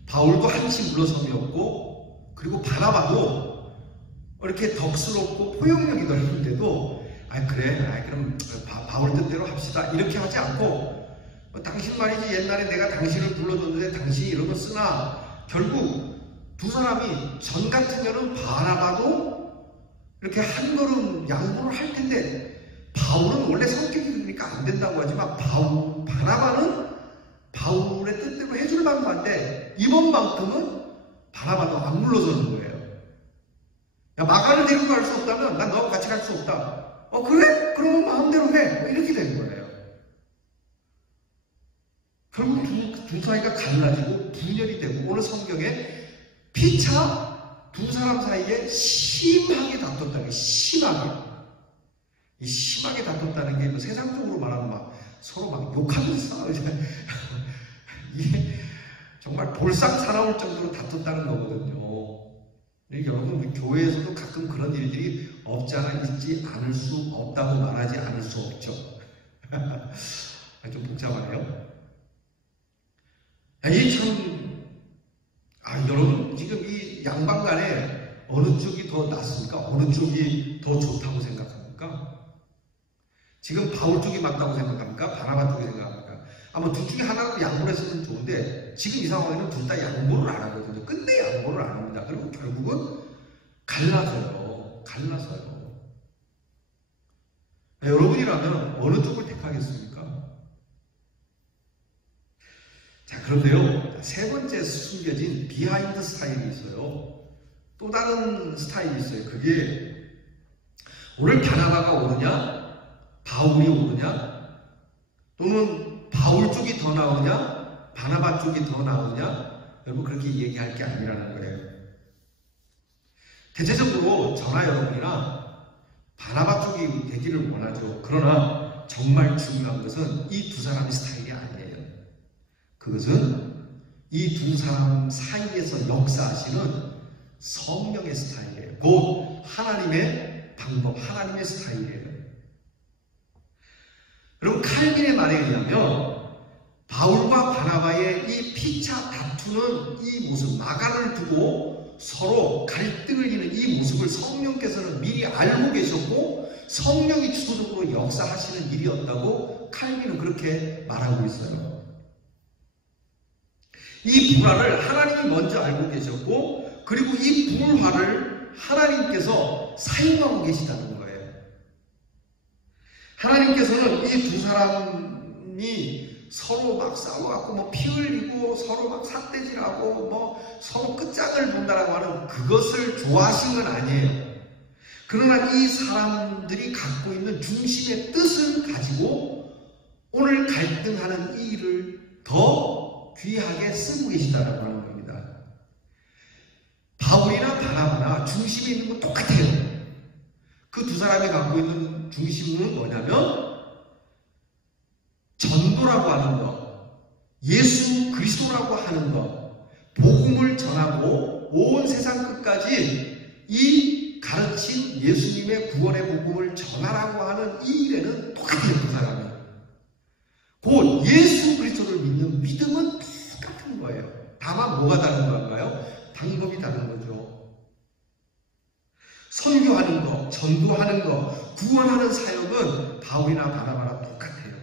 바울도 한치 물러섬이었고, 그리고 바나바도 이렇게 덕스럽고 포용력이 넓은데도 그래, 그럼 바울 뜻대로 합시다, 이렇게 하지 않고 당신 말이지, 옛날에 내가 당신을 불러줬는데 당신이 이런 거 쓰나. 결국 두 사람이 전 같으면은 바나바도 이렇게 한 걸음 양보를 할 텐데, 바울은 원래 성격이 그러니까 안 된다고 하지만 바나바는 바울의 뜻대로 해줄 만한데 이번만큼은 바나바도 안 물러서는 거예요. 야, 마가를 데리고 갈 수 없다면 난 너하고 같이 갈 수 없다. 그래? 그러면 마음대로 해. 이렇게 된 거예요. 결국 두 사이가 갈라지고 분열이 되고, 오늘 성경에 피차 두 사람 사이에 심하게 다퉜다는 게, 심하게 다퉜다는 게 세상적으로 말하면 서로 욕하면서 이게 정말 볼상사나울 정도로 다퉜다는 거거든요. 여러분, 우리 교회에서도 가끔 그런 일들이 없지 않아 있지 않을 수 없다고 말하지 않을 수 없죠. 좀 복잡하네요. 여러분, 지금 이 양방 간에 어느 쪽이 더 낫습니까? 어느 쪽이 더 좋다고 생각합니까? 지금 바울 쪽이 맞다고 생각합니까? 바나바 쪽이 생각합니까? 아마 둘 중에 하나로 양보를 했으면 좋은데, 지금 이 상황에는 둘 다 양보를 안 하거든요. 끝내 양보를 안 합니다. 그리고 결국은 갈라서요. 여러분이라면 어느 쪽을 택하겠습니까? 자, 그런데요, 세 번째 숨겨진 비하인드 스타일이 있어요. 또 다른 스타일이 있어요. 그게 오늘 바나바가 오느냐, 바울이 오느냐, 또는 바울 쪽이 더 나오냐, 바나바 쪽이 더 나오냐, 여러분 그렇게 얘기할 게 아니라는 거예요. 대체적으로 저나 여러분이나 바나바 쪽이 되기를 원하죠. 그러나 정말 중요한 것은 이 두 사람의 스타일이 아니에요. 그것은 이 두 사람 사이에서 역사하시는 성령의 스타일이에요. 곧 하나님의 방법, 하나님의 스타일이에요. 그리고 칼빈의 말에 의하면 바울과 바나바의 이 피차 다투는 이 모습, 나간을 두고 서로 갈등을 이는 이 모습을 성령께서는 미리 알고 계셨고 성령이 주도적으로 역사하시는 일이었다고 칼빈은 그렇게 말하고 있어요. 이 불화를 하나님이 먼저 알고 계셨고 그리고 이 불화를 하나님께서 사용하고 계시다는 거예요. 하나님께서는 이 두 사람이 서로 막 싸워갖고 뭐 피 흘리고 서로 막 삿대질하고 뭐 서로 끝장을 본다라고 하는 그것을 좋아하신 건 아니에요. 그러나 이 사람들이 갖고 있는 중심의 뜻을 가지고 오늘 갈등하는 이 일을 더 귀하게 쓰고 계시다라고 하는 겁니다. 바울이나 바나바나 중심에 있는 건 똑같아요. 그 두 사람이 갖고 있는 중심은 뭐냐면 전도라고 하는 것, 예수 그리스도라고 하는 것, 복음을 전하고 온 세상 끝까지 이 가르친 예수님의 구원의 복음을 전하라고 하는 이 일에는 똑같아요. 두 사람이. 곧 예수 그리스도를 믿는 믿음은 똑같은 거예요. 다만 뭐가 다른 건가요? 방법이 다른 거죠. 선교하는 것, 전도하는 것, 구원하는 사역은 바울이나 바나바나 똑같아요.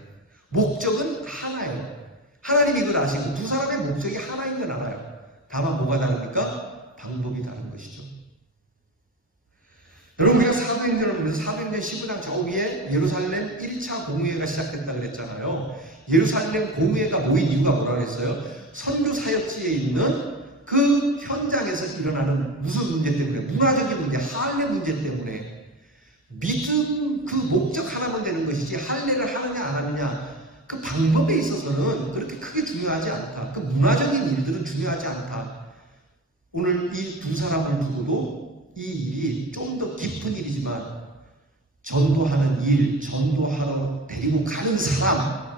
목적은 하나예요. 하나님이 그걸 아시고 두 사람의 목적이 하나인 건 알아요. 다만 뭐가 다릅니까? 방법이 다른 것이죠. 여러분 우리가 사도행전을 보면서 사도행전 15장 저 위에 예루살렘 1차 공의회가 시작됐다 그랬잖아요. 예루살렘 공의회가 모인 이유가 뭐라고 했어요? 선교 사역지에 있는 그 현장에서 일어나는 무슨 문제 때문에? 문화적인 문제, 할례 문제 때문에. 믿음 그 목적 하나만 되는 것이지 할례를 하느냐 안 하느냐 그 방법에 있어서는 그렇게 크게 중요하지 않다. 그 문화적인 일들은 중요하지 않다. 오늘 이 두 사람을 두고도 이 일이 좀 더 깊은 일이지만 전도하는 일, 전도하러 데리고 가는 사람,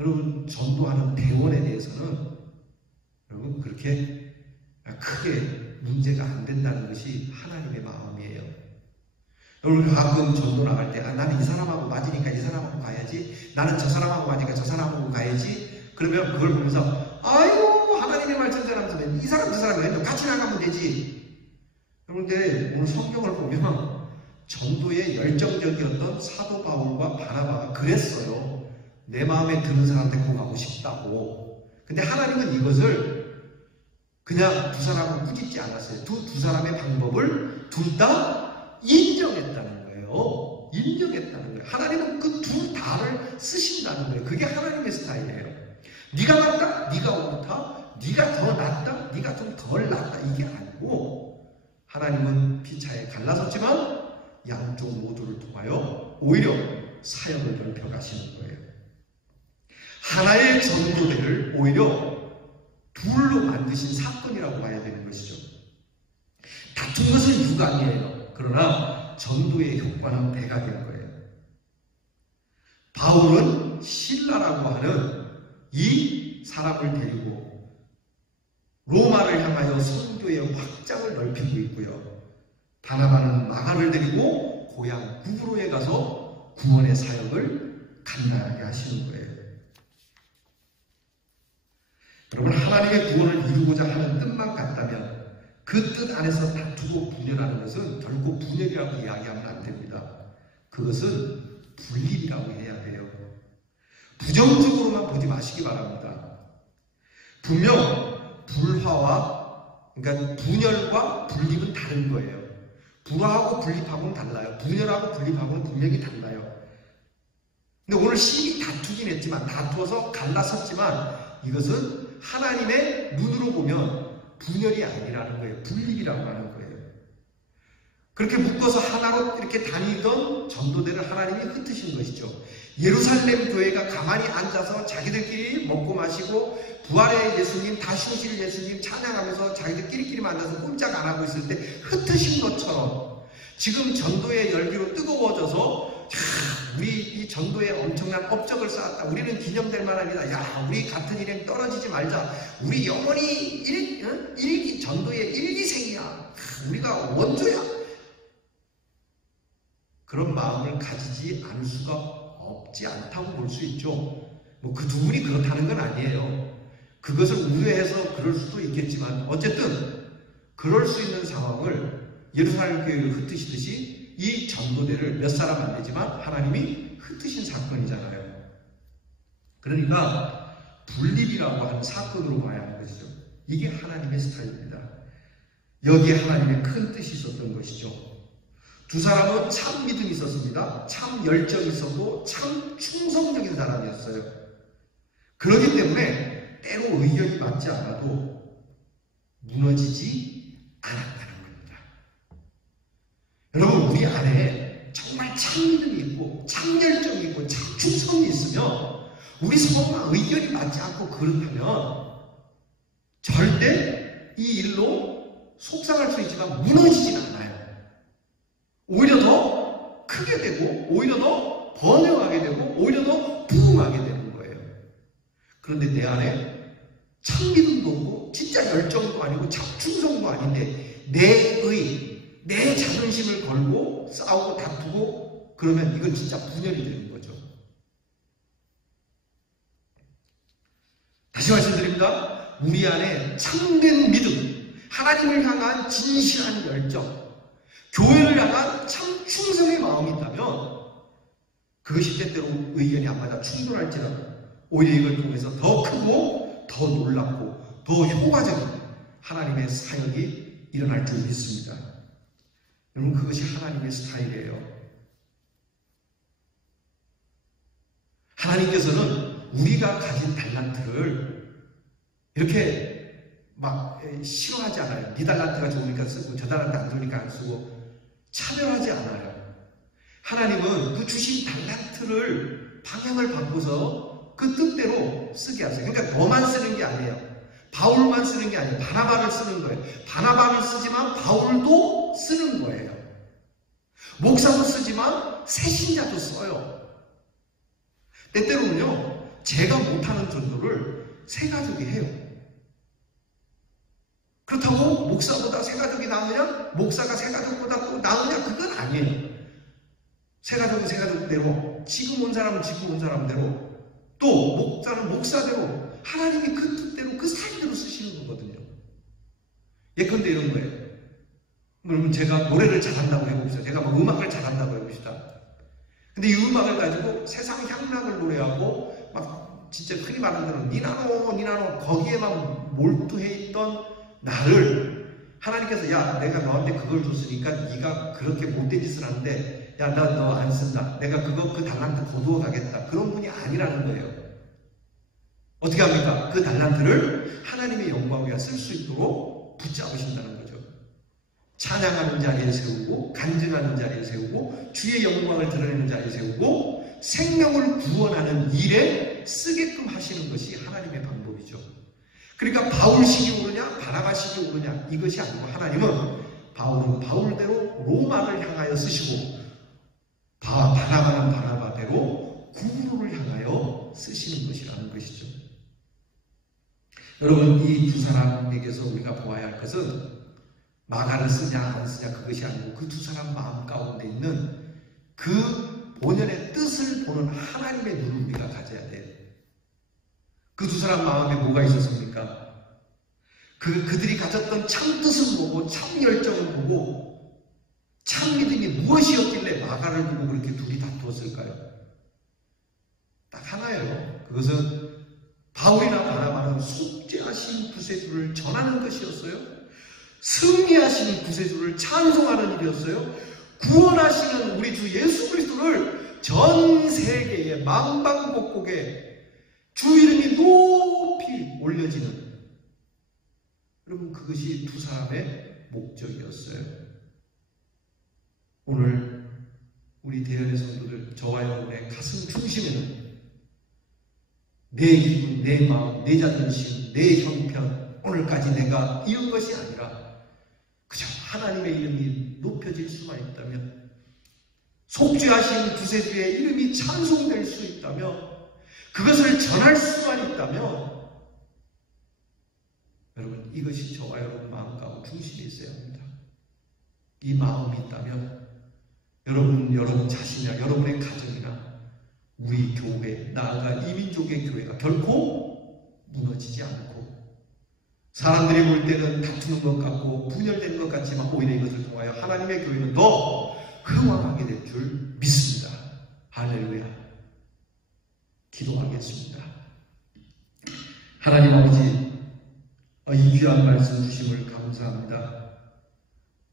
여러분 전도하는 대원에 대해서는 여러분 그렇게 크게 문제가 안 된다는 것이 하나님의 마음이에요. 여러분 가끔 전도 나갈 때 나는 이 사람하고 맞으니까 이 사람하고 가야지, 나는 저 사람하고 맞으니까 저 사람하고 가야지. 그러면 그걸 보면서 아이고 하나님의 말씀 전하면서 이 사람 저 사람이 왜 같이 나가면 되지. 그런데 오늘 성경을 보면 전도에 열정적이었던 사도 바울과 바나바가 그랬어요. 내 마음에 드는 사람 데리고 가고 싶다고. 근데 하나님은 이것을 그냥 두 사람을 꾸짖지 않았어요. 두 사람의 방법을 둘 다 인정했다는 거예요. 인정했다는 거예요. 하나님은 그 둘 다를 쓰신다는 거예요. 그게 하나님의 스타일이에요. 네가 낫다, 네가 옳다, 네가 더 낫다, 네가 좀 덜 낫다 이게 아니고 하나님은 피차에 갈라섰지만 양쪽 모두를 통하여 오히려 사역을 넓혀가시는 거예요. 하나의 전도대를 오히려 둘로 만드신 사건이라고 봐야 되는 것이죠. 다툰 것은 유감이에요. 그러나 전도의 효과는 배가 된 거예요. 바울은 신라라고 하는 이 사람을 데리고 로마를 향하여 선교의 확장을 넓히고 있고요. 바나바는 마가를 데리고 고향 구브로에 가서 구원의 사역을 간단하게 하시는 거예요. 여러분 하나님의 구원을 이루고자 하는 뜻만 같다면 그 뜻 안에서 다투고 분열하는 것은 결코 분열이라고 이야기하면 안 됩니다. 그것은 분립이라고 해야 돼요. 부정적으로만 보지 마시기 바랍니다. 분명 불화와 그러니까 분열과 분립은 다른 거예요. 불화하고 분립하고는 달라요. 분열하고 분립하고는 분명히 달라요. 근데 오늘 심히 다투긴 했지만 다투어서 갈라섰지만 이것은 하나님의 눈으로 보면 분열이 아니라는 거예요. 분립이라고 하는 거예요. 그렇게 묶어서 하나로 이렇게 다니던 전도대를 하나님이 흩으신 것이죠. 예루살렘 교회가 가만히 앉아서 자기들끼리 먹고 마시고 부활의 예수님, 다시 오실 예수님 찬양하면서 자기들끼리만 앉아서 꼼짝 안 하고 있을 때 흩으신 것처럼 지금 전도의 열기로 뜨거워져서 우리 이 전도에 엄청난 업적을 쌓았다. 우리는 기념될 만한 일이다. 야, 우리 같은 일행 떨어지지 말자. 우리 영원히 전도의 일기생이야. 우리가 원조야. 그런 마음을 가지지 않을 수가 없지 않다고 볼 수 있죠. 뭐 그 두 분이 그렇다는 건 아니에요. 그것을 우려해서 그럴 수도 있겠지만 어쨌든 그럴 수 있는 상황을 예루살렘 교회를 흩으시듯이 이 전도대를 몇 사람 안 되지만 하나님이 흩으신 사건이잖아요. 그러니까 분립이라고 하는 사건으로 봐야 하는 것이죠. 이게 하나님의 스타일입니다. 여기에 하나님의 큰 뜻이 있었던 것이죠. 두 사람은 참 믿음이 있었습니다. 참 열정이 있었고 참 충성적인 사람이었어요. 그렇기 때문에 때로 의견이 맞지 않아도 무너지지 않았다는 겁니다. 여러분, 우리 안에 정말 참 믿음이 있고 참 열정이 있고 참 충성이 있으면 우리 서로가 의견이 맞지 않고 그렇다면 절대 이 일로 속상할 수 있지만 무너지진 않아요. 오히려 더 크게 되고 오히려 더 번영하게 되고 오히려 더 부흥하게 되는 거예요. 그런데 내 안에 참 믿음도 없고 진짜 열정도 아니고 참 충성도 아닌데 내 자존심을 걸고 싸우고 다투고 그러면 이건 진짜 분열이 되는 거죠. 다시 말씀드립니다. 우리 안에 참된 믿음, 하나님을 향한 진실한 열정, 교회를 향한 참 충성의 마음이 있다면 그것이 때때로 의견이 안 맞아 충돌할지라도 오히려 이걸 통해서 더 크고 더 놀랍고 더 효과적인 하나님의 사역이 일어날 줄 믿습니다. 여러분, 그것이 하나님의 스타일이에요. 하나님께서는 우리가 가진 달란트를 이렇게 막 싫어하지 않아요. 네 달란트가 좋으니까 쓰고 저 달란트 안 좋으니까 안 쓰고 차별하지 않아요. 하나님은 그 주신 달란트를 방향을 바꿔서 그 뜻대로 쓰게 하세요. 그러니까 너만 쓰는 게 아니에요. 바울만 쓰는 게 아니에요. 바나바를 쓰는 거예요. 바나바를 쓰지만 바울도 쓰는 거예요. 목사도 쓰지만 새신자도 써요. 때때로는요, 제가 못하는 전도를 새가족이 해요. 그렇다고 목사보다 새가족이 나으냐? 목사가 새가족보다 또 나으냐? 그건 아니에요. 새가족은 새가족대로, 지금 온 사람은 지금 온 사람대로, 또 목사는 목사대로 하나님이 그 뜻대로 그 사이대로 쓰시는 거거든요. 예컨대 이런 거예요. 여러분, 제가 노래를 잘한다고 해봅시다. 제가 뭐 음악을 잘한다고 해봅시다. 근데 이 음악을 가지고 세상 향락을 노래하고 막 진짜 흔히 말하는 대로 니나노 거기에만 몰두해 있던 나를 하나님께서 야, 내가 너한테 그걸 줬으니까 네가 그렇게 못된 짓을 하는데 야, 나 너 안 쓴다. 내가 그 달란트 거두어 가겠다. 그런 분이 아니라는 거예요. 어떻게 합니까? 그 달란트를 하나님의 영광 위에 쓸 수 있도록 붙잡으신다는 거죠. 찬양하는 자리에 세우고 간증하는 자리에 세우고 주의 영광을 드러내는 자리에 세우고 생명을 구원하는 일에 쓰게끔 하시는 것이 하나님의 방법이죠. 그러니까 바울식이 오르냐 바나바식이 오르냐 이것이 아니고 하나님은 바울은 바울대로 로마를 향하여 쓰시고 바나바는 바나바대로 구로를 향하여 쓰시는 것이라는 것이죠. 여러분, 이 두 사람에게서 우리가 보아야 할 것은 마가를 쓰냐 안 쓰냐 그것이 아니고 그 두 사람 마음 가운데 있는 그 본연의 뜻을 보는 하나님의 눈을 우리가 가져야 돼요. 그 두 사람 마음에 뭐가 있었습니까? 그들이 가졌던 참 뜻을 보고 참 열정을 보고 참 믿음이 무엇이었길래 마가를 보고 그렇게 둘이 다투었을까요? 딱 하나예요. 그것은 바울이나 바나바는 속죄하신 구세주를 전하는 것이었어요. 승리하시는 구세주를 찬송하는 일이었어요. 구원하시는 우리 주 예수 그리스도를 전 세계의 만방곡곡에 주 이름이 높이 올려지는, 여러분, 그것이 두 사람의 목적이었어요. 오늘 우리 대연의 성도들, 저와 여러분의 가슴 중심에는 내 기분, 내 마음, 내 자존심, 내 형편, 오늘까지 내가 이런 것이 아니라 그저 하나님의 이름이 높여질 수만 있다면, 속죄하신 구세주의 이름이 찬송될 수 있다면, 그것을 전할 수만 있다면, 여러분, 이것이 저와 여러분 마음 가운데 중심에 있어야 합니다. 이 마음이 있다면 여러분 자신이나 여러분의 가정이나 우리 교회, 나아가 이민족의 교회가 결코 무너지지 않고 사람들이 볼 때는 다투는 것 같고 분열되는 것 같지만 오히려 이것을 통하여 하나님의 교회는 더 흥왕하게 될 줄 믿습니다. 할렐루야. 기도하겠습니다. 하나님 아버지, 이 귀한 말씀 주심을 감사합니다.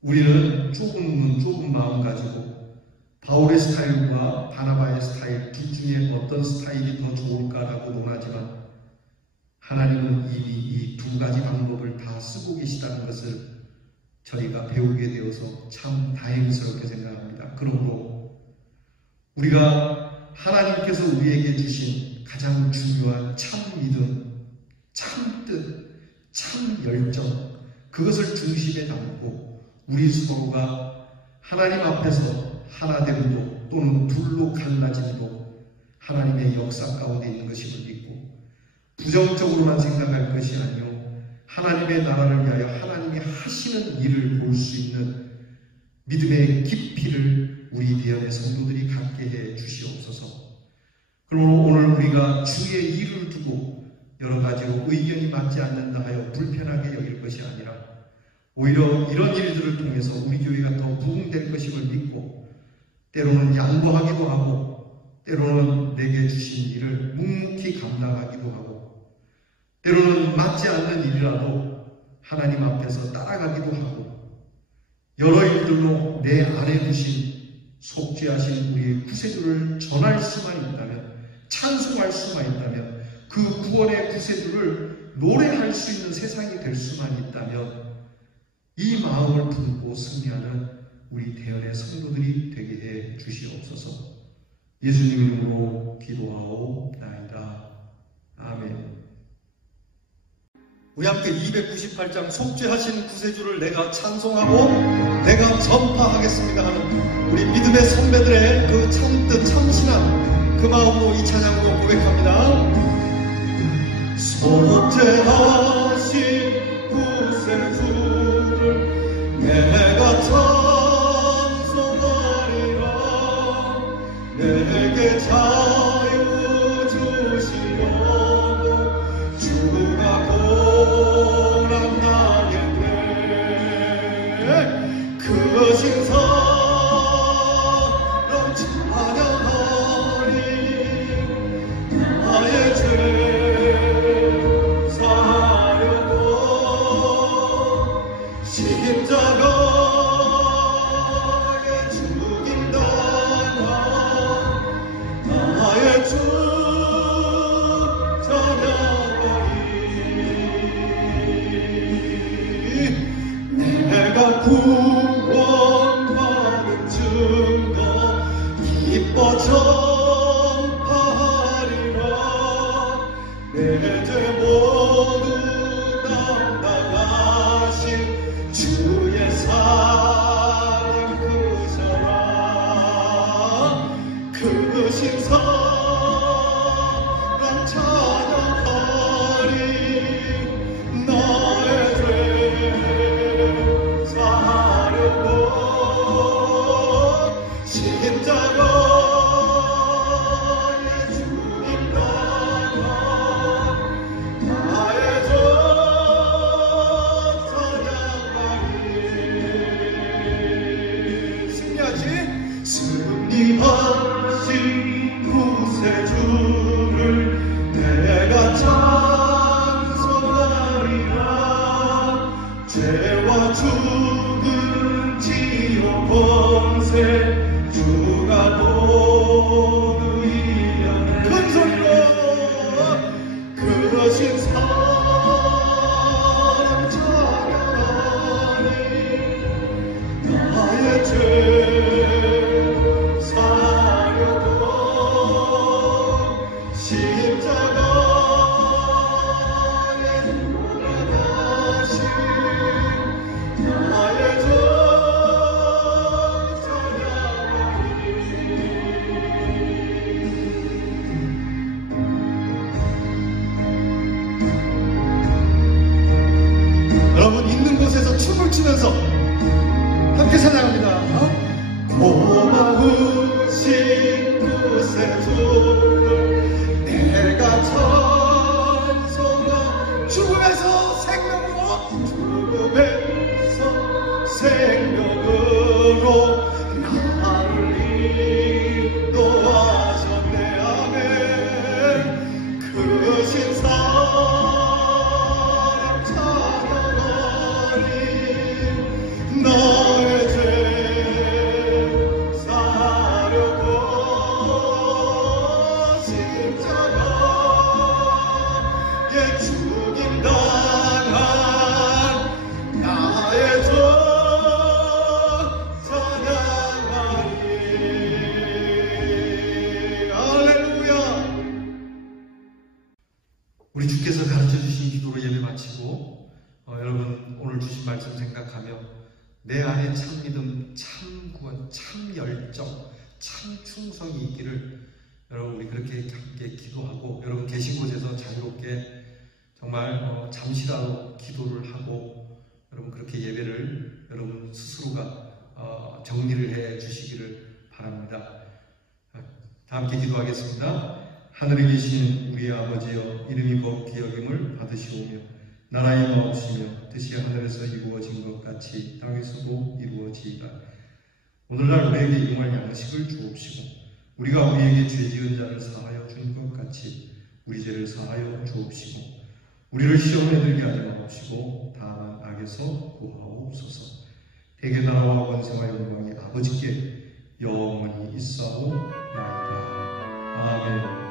우리는 좁은 마음 가지고 바울의 스타일과 바나바의 스타일 둘 중에 어떤 스타일이 더 좋을까라고 논하지만 하나님은 이미 이 두 가지 방법을 다 쓰고 계시다는 것을 저희가 배우게 되어서 참 다행스럽게 생각합니다. 그러므로 우리가 하나님께서 우리에게 주신 가장 중요한 참 믿음, 참 뜻, 참 열정, 그것을 중심에 담고 우리 서로가 하나님 앞에서 하나됨도 또는 둘로 갈라짐도 하나님의 역사 가운데 있는 것임을 믿고 부정적으로만 생각할 것이 아니요 하나님의 나라를 위하여 하나님이 하시는 일을 볼 수 있는 믿음의 깊이를 우리 대안의 성도들이 갖게 해 주시옵소서. 그러므로 오늘 우리가 주의 일을 두고 여러 가지로 의견이 맞지 않는다 하여 불편하게 여길 것이 아니라 오히려 이런 일들을 통해서 우리 교회가 더 부흥될 것임을 믿고 때로는 양보하기도 하고 때로는 내게 주신 일을 묵묵히 감당하기도 하고 때로는 맞지 않는 일이라도 하나님 앞에서 따라가기도 하고 여러 일들로 내 안에 두신 속죄하신 우리의 구세주를 전할 수만 있다면 찬송할 수만 있다면 그 구원의 구세주를 노래할 수 있는 세상이 될 수만 있다면 이 마음을 품고 승리하는 우리 대언의 성도들이 되게 해 주시옵소서. 예수님 이름으로 기도하옵나이다. 아멘. 우리 함께 298장 속죄하신 구세주를 내가 찬송하고 내가 전파하겠습니다 하는 우리 믿음의 선배들의 그 참뜻 참신한 그 마음으로 이 찬양으로 고백합니다. 속죄하신 구세주를 내가 찬송하리라. 내게 자유 주시려고 주가 고난 당했네. 그 신사랑 찬양하리. 나의 죄 사하려고 십자가에 죽임당한 나의 주 찬양하리. 내가 구원받은 증거 기뻐 전파하리라. 내 죄 모두 담당하신 주의 사랑 크셔라. 크신 사랑 찬양하리. 나의 죄 사하려고 십자가에 죽임당한 나의 주 찬양하리. 승리하지. 승리하신 구세주를 내가 찬송하리라. 죄와 죽음 지옥 권세 주가 모두 이겨내. 큰 소리로 그러신 사랑 찬양하리. 나의 죄 사하려고 십자가에 돌아가신 나의 주 찬양하리. 여러분 있는 곳에서 춤을 추면서 함께 찬양합니다. 고마우신 구세주 생명으로 죽음에서 생명으로 나를 인도하셨네. 아멘. 그 신사랑 찬양하리. 너의 죄 사하려고 십자가에 죽임당한 나의 주 찬양하리. 할렐루야. 우리 주께서 가르쳐 주신 기도로 예배 마치고 여러분 오늘 주신 말씀 생각하며 내 안에 참 믿음, 참 구원, 참 열정, 참 충성이 있기를 여러분 우리 그렇게 함께 기도하고 여러분 계신 곳에서 자유롭게 정말 잠시라도 기도를 하고 여러분 그렇게 예배를 여러분 스스로가 정리를 해 주시기를 바랍니다. 다 함께 기도하겠습니다. 하늘에 계신 우리 아버지여, 이름이 거룩히 여김을 받으시오며 나라의 마옵시며 뜻이 하늘에서 이루어진 것 같이 땅에서도 이루어지이다. 오늘날 우리에게 일용할 양식을 주옵시고 우리가 우리에게 죄 지은 자를 사하여 준 것 같이 우리 죄를 사하여 주옵시고 우리를 시험에 들게 하지 마옵시고 다만 악에서 구하옵소서. 대개 나라와 권세와 영광이 아버지께 영원히 있사오나이다. 아멘.